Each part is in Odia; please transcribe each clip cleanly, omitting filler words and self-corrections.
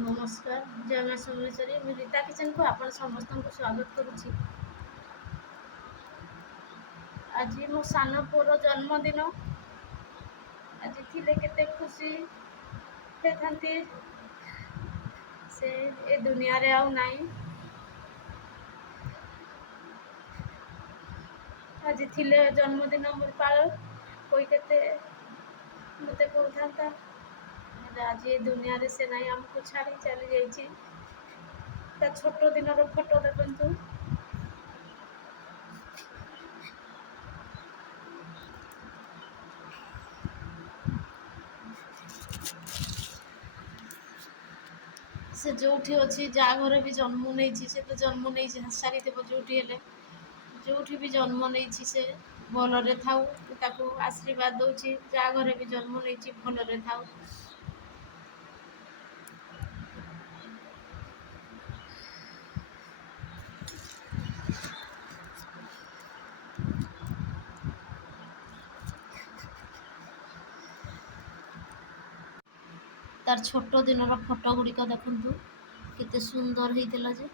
ନମସ୍କାର, ଜୟ ମା ସମଲେଶ୍ୱରୀ। ମୁଁ ରୀତା କିଚେନକୁ ଆପଣ ସମସ୍ତଙ୍କୁ ସ୍ୱାଗତ କରୁଛି। ଆଜି ମୋ ସାନ ପୁଅର ଜନ୍ମଦିନ। ଆଜି ଥିଲେ କେତେ ଖୁସି ହେଇଥାନ୍ତି। ସେ ଏ ଦୁନିଆରେ ଆଉ ନାହିଁ। ଆଜି ଥିଲେ ଜନ୍ମଦିନ ମୋର ପାଳ ହୋଇ କେତେ ମୋତେ କହୁଥାନ୍ତା। ଆଜି ଏ ଦୁନିଆରେ ସେ ନାହିଁ, ଆମକୁ ଛାଡ଼ି ଚାଲି ଯାଇଛି। ତା ଛୋଟ ଦିନର ଫଟୋ ଦେଖନ୍ତୁ। ସେ ଯେଉଁଠି ଅଛି, ଯାହା ଘରେ ବି ଜନ୍ମ ନେଇଛି, ସେ ତ ଜନ୍ମ ନେଇଛି ସାରିଥିବ ଯେଉଁଠି ହେଲେ। ଯେଉଁଠି ବି ଜନ୍ମ ନେଇଛି ସେ ଭଲରେ ଥାଉ, ତାକୁ ଆଶୀର୍ବାଦ ଦେଉଛି। ଯାହା ଘରେ ବି ଜନ୍ମ ନେଇଛି ଭଲରେ ଥାଉ। ତାର ଛୋଟ ଦିନର ଫଟୋ ଗୁଡ଼ିକ ଦେଖନ୍ତୁ, କେତେ ସୁନ୍ଦର ହେଇଥିଲା ଯେ।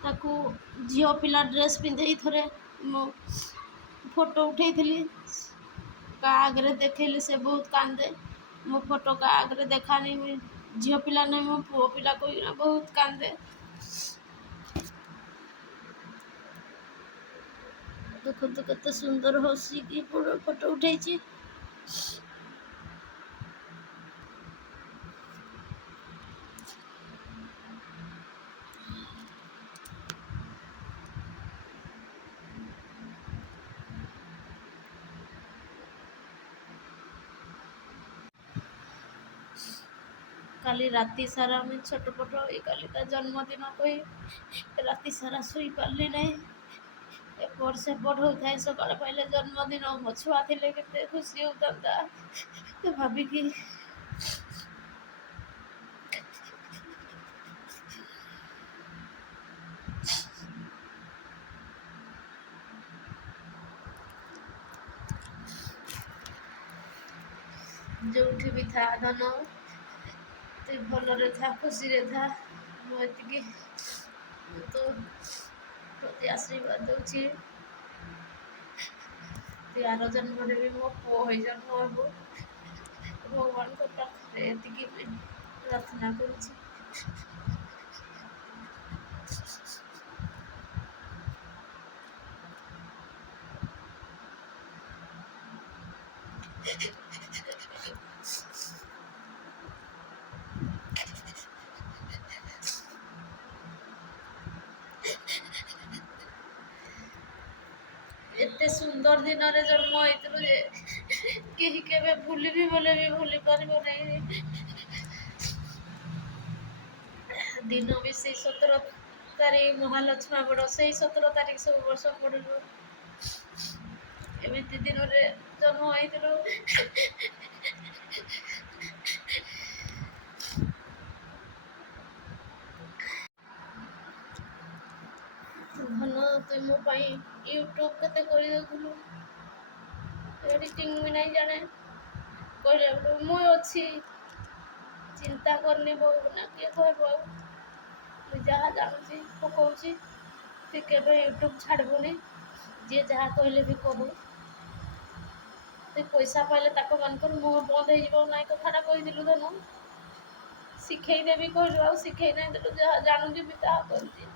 ତାକୁ ଝିଅ ପିଲା ଡ୍ରେସ୍ ପିନ୍ଧେଇ ଥରେ ମୁଁ ଫଟୋ ଉଠେଇଥିଲି। କାହା ଆଗରେ ଦେଖେଇଲେ ସେ ବହୁତ କାନ୍ଦେ। ମୋ ଫଟୋ କାହା ଆଗରେ ଦେଖାନି, ମୁଁ ଝିଅ ପିଲା ନାହିଁ, ମୋ ପୁଅ ପିଲା କହିକିନା ବହୁତ କାନ୍ଦେ। ଦେଖନ୍ତୁ କେତେ ସୁନ୍ଦର ହସିକି ଫଟୋ ଉଠେଇଛି। କାଲି ରାତି ସାରା ଆମେ ଛଟପଟ ହୋଇ, କାଲି ତା ଜନ୍ମଦିନ କହି ରାତି ସାରା ଶୋଇପାରିଲି ନାହିଁ। ଏପଟ ସେପଟ ହେଉଥାଏ। ସକାଳ ପାଇଲେ ଜନ୍ମଦିନ, ମୋ ଛୁଆ ଥିଲେ କେତେ ଖୁସି ହେଉଥାନ୍ତା ଭାବିକି। ଯେଉଁଠି ବି ଥା ଧନ, ତୁ ଭଲରେ ଥା, ଖୁସିରେ ଥା। ମୁଁ ଏତିକି ତୋ ପ୍ରତି ଆଶୀର୍ବାଦ ଦେଉଛି। ତୁ ଆର ଜନ୍ମରେ ବି ମୋ ପୁଅ ହୋଇ ଜନ୍ମ ହେବୁ। ଭଗବାନଙ୍କ ପାଖରେ ଏତିକି ପ୍ରାର୍ଥନା କରୁଛି। ଏତେ ସୁନ୍ଦର ଦିନରେ ଜନ୍ମ ହେଇଥିଲୁ ଯେ କେହି କେବେ ଭୁଲିବି ବୋଲେ ବି ଭୁଲି ପାରିବ ନାହିଁ। ଦିନ ବି ସେଇ 17 ତାରିଖ ମହାଲକ୍ଷ୍ମୀ ବଡ଼, ସେଇ 17 ତାରିଖ ସବୁ ବର୍ଷ ପଡ଼ିଲୁ। ଏମିତି ଦିନରେ ଜନ୍ମ ହେଇଥିଲୁ। ଧନ, ତୁଇ ମୋ ପାଇଁ ୟୁଟ୍ୟୁବ୍ କେତେ କରିଦେଉଥିଲୁ। ଏଡ଼ିଟିଂ ବି ନାହିଁ ଜାଣେ। କହିଲେ ମୁଁ ଅଛି, ଚିନ୍ତା କରନି ବୋଉ ନା କିଏ କହିବ ଆଉ। ମୁଁ ଯାହା ଜାଣୁଛି ପକଉଛି। ତୁଇ କେବେ ୟୁଟ୍ୟୁବ୍ ଛାଡ଼ିବୁନି, ଯିଏ ଯାହା କହିଲେ ବି କହୁ। ତୁଇ ପଇସା ପାଇଲେ ତାକୁ ମାନଙ୍କର ମୁହଁ ବନ୍ଦ ହେଇଯିବ ନାଇଁ କଥାଟା କହିଥିଲୁ ଧନ। ଶିଖେଇ ଦେବି କହିଲୁ, ଆଉ ଶିଖେଇ ନାହିଁ ଦେଲୁ। ଯାହା ଜାଣୁଛି ବି ତାହା କରୁଛି।